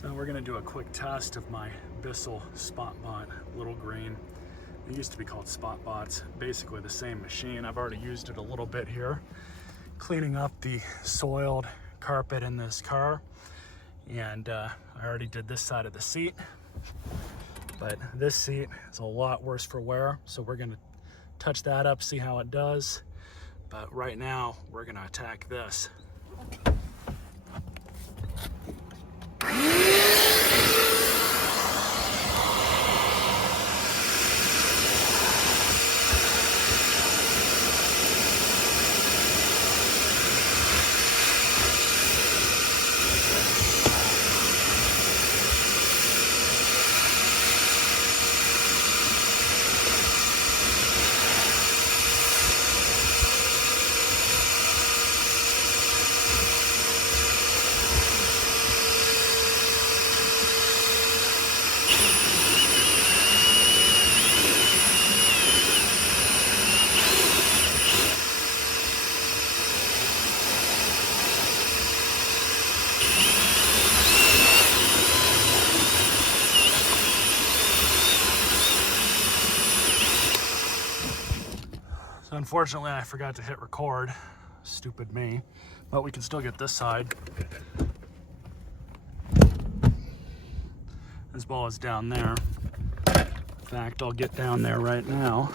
So we're gonna do a quick test of my Bissel SpotBot Little Green. It used to be called SpotBots, basically the same machine. I've already used it a little bit here, cleaning up the soiled carpet in this car. And I already did this side of the seat, but this seat is a lot worse for wear. So we're gonna touch that up, see how it does. But right now, we're gonna attack this. So unfortunately, I forgot to hit record. Stupid me. But we can still get this side, as well as down there. In fact, I'll get down there right now.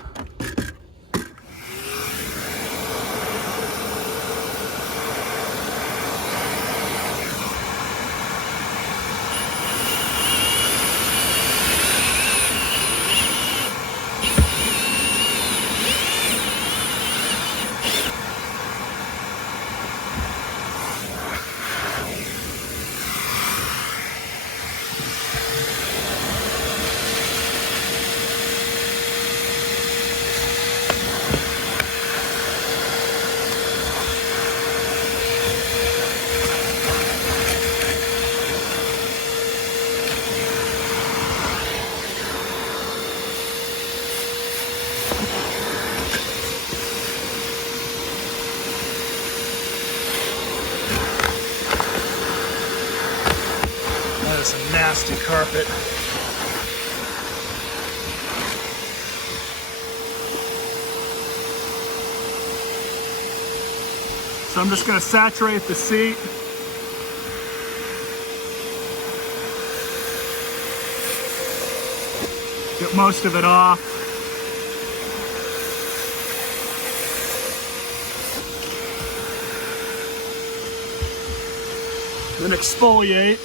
That is some nasty carpet. So I'm just going to saturate the seat. Get most of it off. Then exfoliate.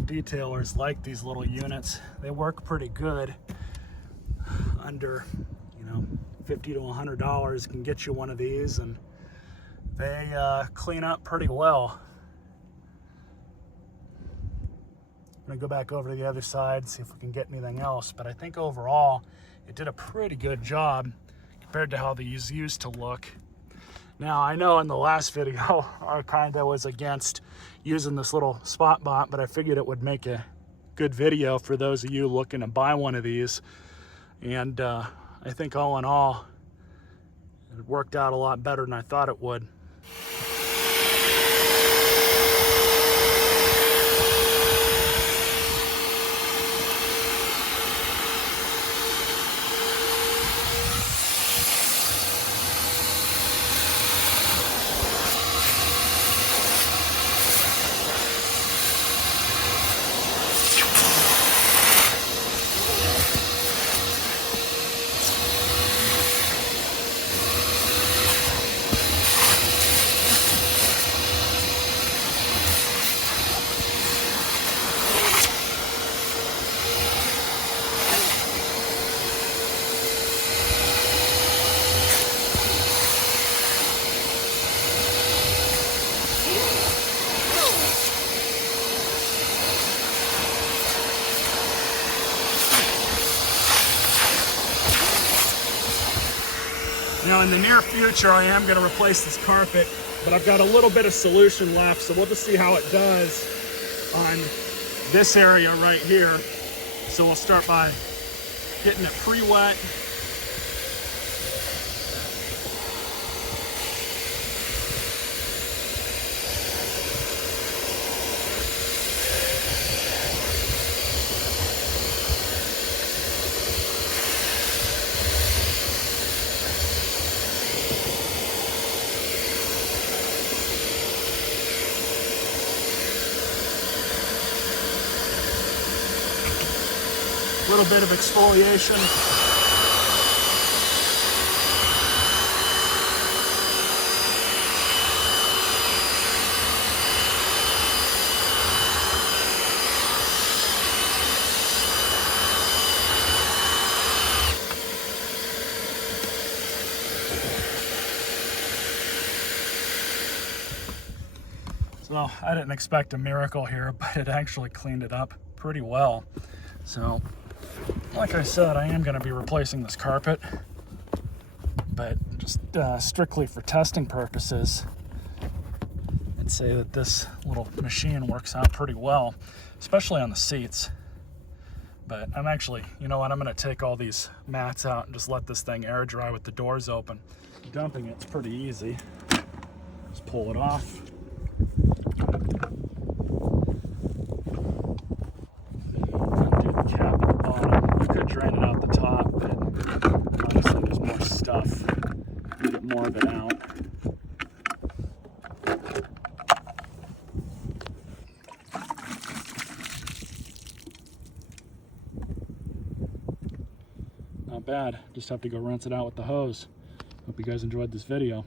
professional detailers like these little units. They work pretty good. Under, you know, $50 to $100 can get you one of these, and they clean up pretty well. I'm gonna go back over to the other side, see if we can get anything else, but I think overall it did a pretty good job compared to how these used to look. Now, I know in the last video I kind of was against using this little spot bot, but I figured it would make a good video for those of you looking to buy one of these. And I think all in all, it worked out a lot better than I thought it would. Now in the near future, I am going to replace this carpet, but I've got a little bit of solution left, so we'll just see how it does on this area right here. So we'll start by getting it pre-wet. A little bit of exfoliation. So I didn't expect a miracle here, but it actually cleaned it up pretty well. So like I said, I am going to be replacing this carpet, but just strictly for testing purposes, I'd say that this little machine works out pretty well, especially on the seats. But I'm actually, you know what, I'm going to take all these mats out and just let this thing air dry with the doors open. Dumping it's pretty easy. Just pull it off. Drain it out the top, but obviously there's more stuff. You get more of it out. Not bad. Just have to go rinse it out with the hose. Hope you guys enjoyed this video.